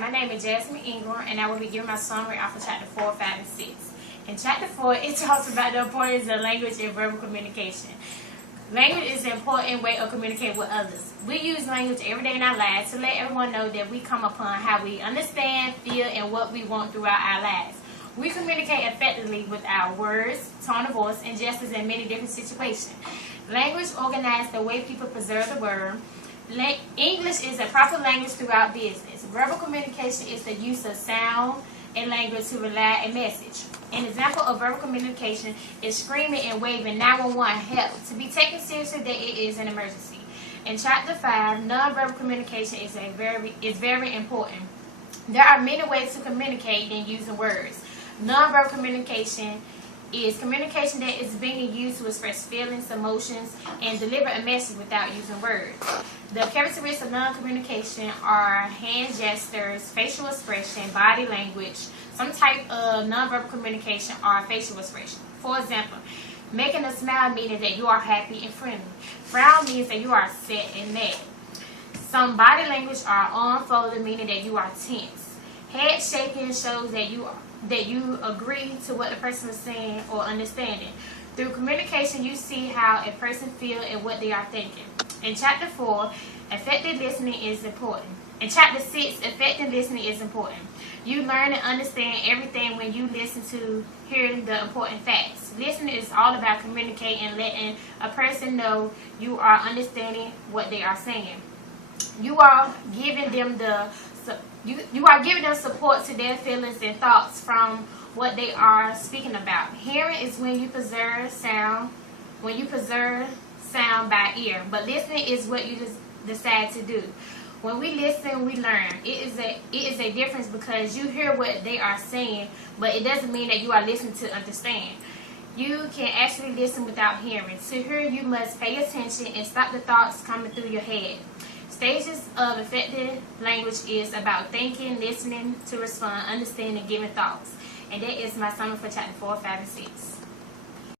My name is Jasmine Ingram, and I will be giving my summary off of Chapter 4, 5, and 6. In Chapter 4, it talks about the importance of language and verbal communication. Language is an important way of communicating with others. We use language every day in our lives to let everyone know that we come upon how we understand, feel, and what we want throughout our lives. We communicate effectively with our words, tone of voice, and gestures in many different situations. Language organizes the way people preserve the word. English is a proper language throughout business. Verbal communication is the use of sound and language to relay a message. An example of verbal communication is screaming and waving 911 help to be taken seriously that it is an emergency. In Chapter 5, nonverbal communication is very important. There are many ways to communicate than using words. Nonverbal communication is communication that is being used to express feelings, emotions, and deliver a message without using words. The characteristics of non-communication are hand gestures, facial expression, body language. Some type of nonverbal communication are facial expression. For example, making a smile meaning that you are happy and friendly. Frown means that you are upset and mad. Some body language are unfolded meaning that you are tense. Head shaking shows that you agree to what the person is saying or understanding. Through communication, you see how a person feels and what they are thinking. In Chapter 4, effective listening is important. In Chapter 6, effective listening is important. You learn and understand everything when you listen to hear the important facts. Listening is all about communicating and letting a person know you are understanding what they are saying. You are giving them support to their feelings and thoughts from what they are speaking about. Hearing is when you preserve sound by ear, but listening is what you decide to do. When we listen, we learn. It is a difference because you hear what they are saying, but it doesn't mean that you are listening to understand. You can actually listen without hearing. To hear, you must pay attention and stop the thoughts coming through your head. Stages of effective language is about thinking, listening to respond, understanding, giving thoughts. And that is my summary for Chapter 4, 5, and 6.